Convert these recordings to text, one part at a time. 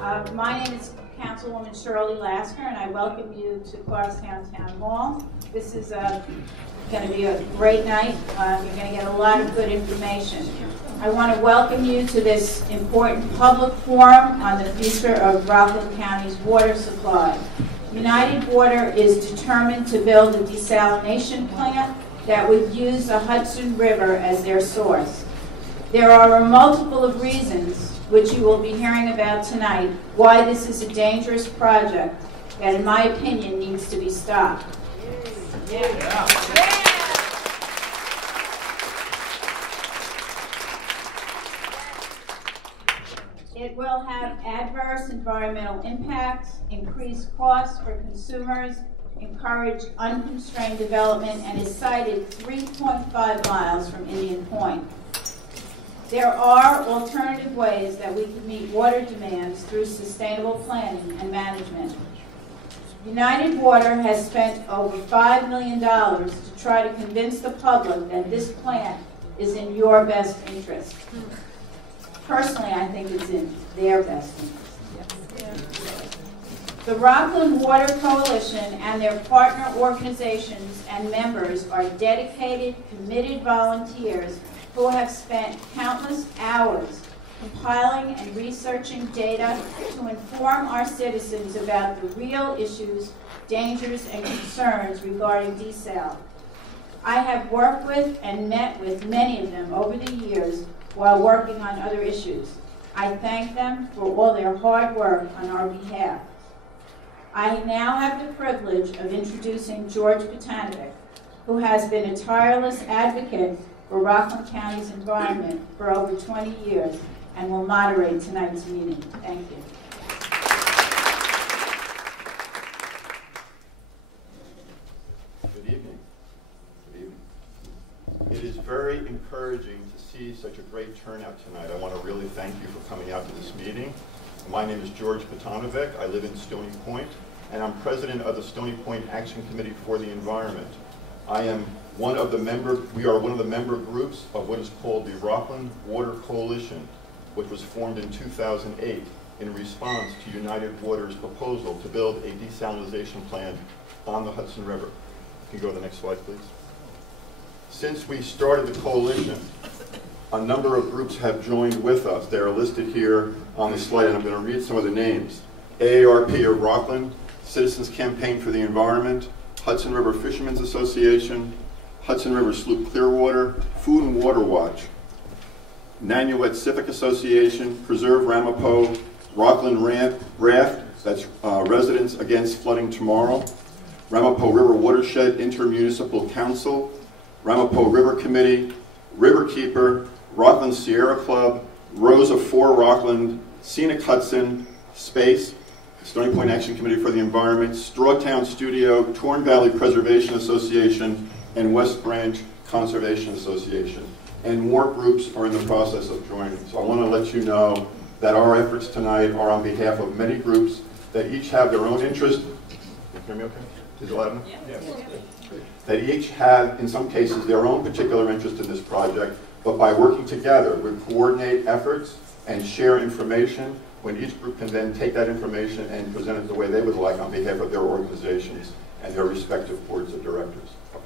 My name is Councilwoman Shirley Lasker, and I welcome you to Clarkstown Town Hall. This is going to be a great night. You're going to get a lot of good information. I want to welcome you to this important public forum on the future of Rockland County's water supply. United Water is determined to build a desalination plant that would use the Hudson River as their source. There are a multiple of reasons, which you will be hearing about tonight, why this is a dangerous project that, in my opinion, needs to be stopped. It will have adverse environmental impacts, increase costs for consumers, encourage unconstrained development, and is sited 3.5 miles from Indian Point. There are alternative ways that we can meet water demands through sustainable planning and management. United Water has spent over $5 million to try to convince the public that this plant is in your best interest. Personally, I think it's in their best interest. The Rockland Water Coalition and their partner organizations and members are dedicated, committed volunteers who have spent countless hours compiling and researching data to inform our citizens about the real issues, dangers, and concerns regarding desal. I have worked with and met with many of them over the years while working on other issues. I thank them for all their hard work on our behalf. I now have the privilege of introducing George Potanovic, who has been a tireless advocate for Rockland County's environment for over 20 years and will moderate tonight's meeting. Thank you. Good evening. Good evening. It is very encouraging to see such a great turnout tonight. I want to really thank you for coming out to this meeting. My name is George Potanovic. I live in Stony Point, and I'm president of the Stony Point Action Committee for the Environment. I am we are one of the member groups of what is called the Rockland Water Coalition, which was formed in 2008 in response to United Water's proposal to build a desalination plant on the Hudson River. You can go to the next slide, please. Since we started the coalition, a number of groups have joined with us. They are listed here on the slide, and I'm going to read some of the names. AARP of Rockland, Citizens Campaign for the Environment, Hudson River Fishermen's Association, Hudson River Sloop Clearwater, Food and Water Watch, Nanuet Civic Association, Preserve Ramapo, Rockland Raft, that's Residents Against Flooding Tomorrow, Ramapo River Watershed Intermunicipal Council, Ramapo River Committee, Riverkeeper, Rockland Sierra Club, Rose of 4 Rockland, Scenic Hudson, Space, Stony Point Action Committee for the Environment, Strawtown Studio, Torn Valley Preservation Association, and West Branch Conservation Association. And more groups are in the process of joining. So I want to let you know that our efforts tonight are on behalf of many groups that each have their own interest. Can you hear me okay? Is it loud enough? Yes. That each have, in some cases, their own particular interest in this project, but by working together, we coordinate efforts and share information when each group can then take that information and present it the way they would like on behalf of their organizations and their respective boards of directors. Okay.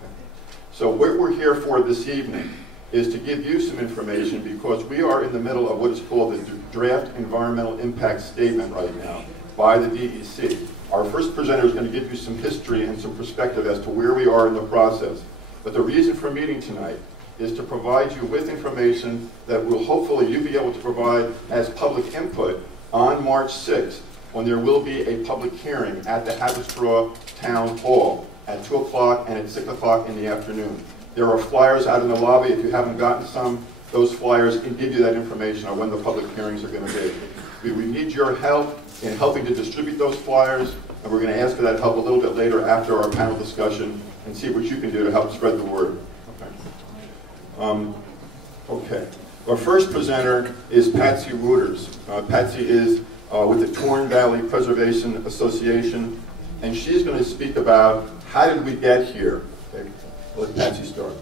So what we're here for this evening is to give you some information because we are in the middle of what is called the Draft Environmental Impact Statement right now by the DEC. Our first presenter is going to give you some history and some perspective as to where we are in the process. But the reason for meeting tonight is to provide you with information that will hopefully you be able to provide as public input on March 6th, when there will be a public hearing at the Haverstraw Town Hall at 2 o'clock and at 6 o'clock in the afternoon. There are flyers out in the lobby. If you haven't gotten some, those flyers can give you that information on when the public hearings are going to be. We need your help in helping to distribute those flyers, and we're going to ask for that help a little bit later after our panel discussion and see what you can do to help spread the word. Okay. Our first presenter is Patsy Waters. Patsy is with the Torn Valley Preservation Association, and she's going to speak about how did we get here. Okay. Let Patsy start.